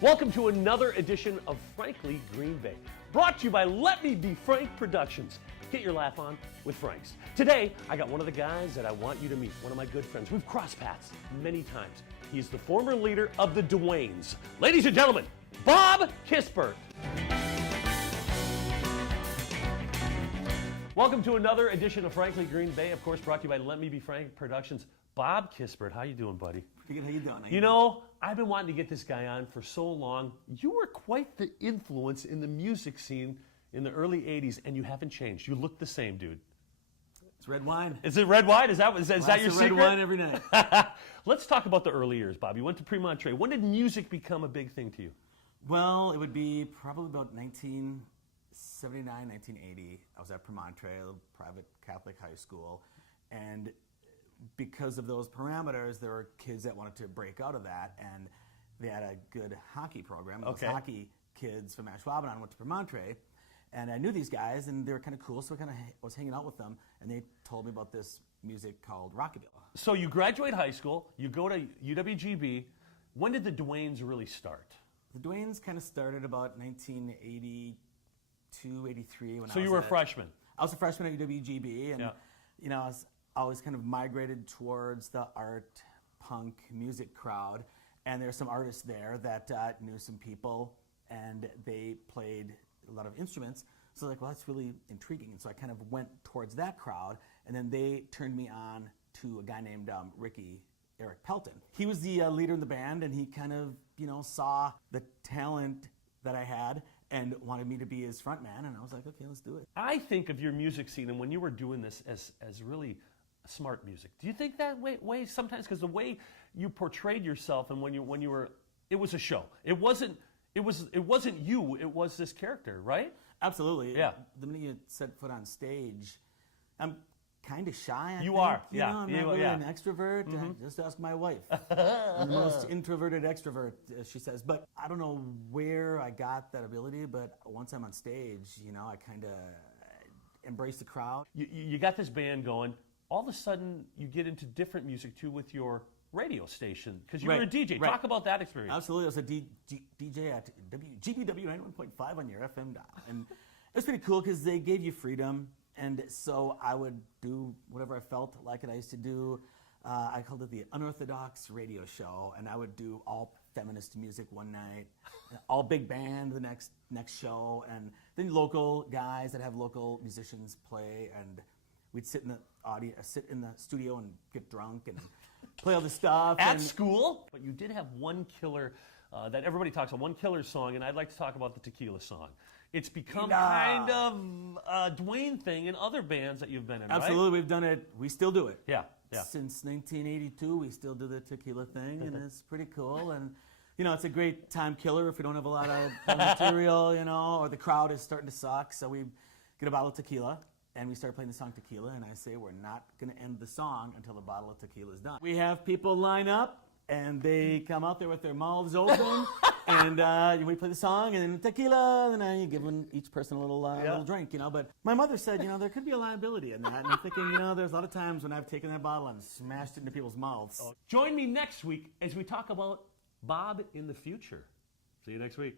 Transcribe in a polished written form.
Welcome to another edition of Frankly Green Bay, brought to you by Let Me Be Frank Productions. Get your laugh on with Franks. Today, I got one of the guys that I want you to meet, one of my good friends. We've crossed paths many times. He's the former leader of the Dwaynes. Ladies and gentlemen, Bob Kispert. Welcome to another edition of Frankly Green Bay, of course, brought to you by Let Me Be Frank Productions. Bob Kispert, how you doing, buddy? Pretty good. How you doing? You know, I've been wanting to get this guy on for so long. You were quite the influence in the music scene in the early 80s, and you haven't changed. You look the same, dude. It's red wine. Is it red wine? Is that your secret? Red wine every night. Let's talk about the early years, Bob. You went to Premontre. When did music become a big thing to you? Well, it would be probably about 1979, 1980. I was at Premontre, a little private Catholic high school, and because of those parameters, there were kids that wanted to break out of that, and they had a good hockey program. And Okay. those hockey kids from Ashwaubenon went to Premontre, and I knew these guys, and they were kind of cool, so I was hanging out with them, and they told me about this music called rockabilly. So you graduate high school, you go to UWGB. When did the Dwaynes really start? The Dwaynes kind of started about 1982, 83. So you were a freshman. I was a freshman at UWGB, and Yeah. you know, I was always kind of migrated towards the art punk music crowd, and there's some artists there that knew some people, and they played a lot of instruments. So like, well, that's really intriguing, and so I kind of went towards that crowd, and then they turned me on to a guy named Eric Pelton. He was the leader in the band, and he kind of, saw the talent that I had and wanted me to be his front man, and I was like, okay, let's do it. I think of your music scene, and when you were doing this as really smart music. Do you think that way sometimes? Because the way you portrayed yourself, and when you were, it was a show. It wasn't you. It was this character, right? Absolutely. Yeah. The minute you set foot on stage, I'm kind of shy. You think. are. You Yeah. know, I'm You- not really yeah. an extrovert. Just ask my wife. I'm the most introverted extrovert, she says. But I don't know where I got that ability. But once I'm on stage, I kind of embrace the crowd. You got this band going. All of a sudden, you get into different music too with your radio station because you were a DJ. Right. Talk about that experience. Absolutely. I was a DJ at GBW 91.5 on your FM dial. And it was pretty cool because they gave you freedom. And so I would do whatever I felt like it. I used to do, I called it the Unorthodox Radio Show. And I would do all feminist music one night, all big band the next show. And then local guys that have local musicians play. And we'd sit in the studio and get drunk and play all this stuff. At school? But you did have one killer that everybody talks about, one killer song, and I'd like to talk about the Tequila song. It's become kind of a Dwayne thing in other bands that you've been in, Absolutely, right? we've done it. We still do it. Yeah. Since 1982, we still do the tequila thing, and it's pretty cool. And it's a great time killer if we don't have a lot of material, or the crowd is starting to suck. So we get a bottle of tequila, and we start playing the song Tequila, and I say we're not going to end the song until the bottle of tequila is done. We have people line up, and they come out there with their mouths open, and we play the song, and then tequila, and then you give each person a little drink, But my mother said, there could be a liability in that, and I'm thinking, there's a lot of times when I've taken that bottle and smashed it into people's mouths. Join me next week as we talk about Bob in the future. See you next week.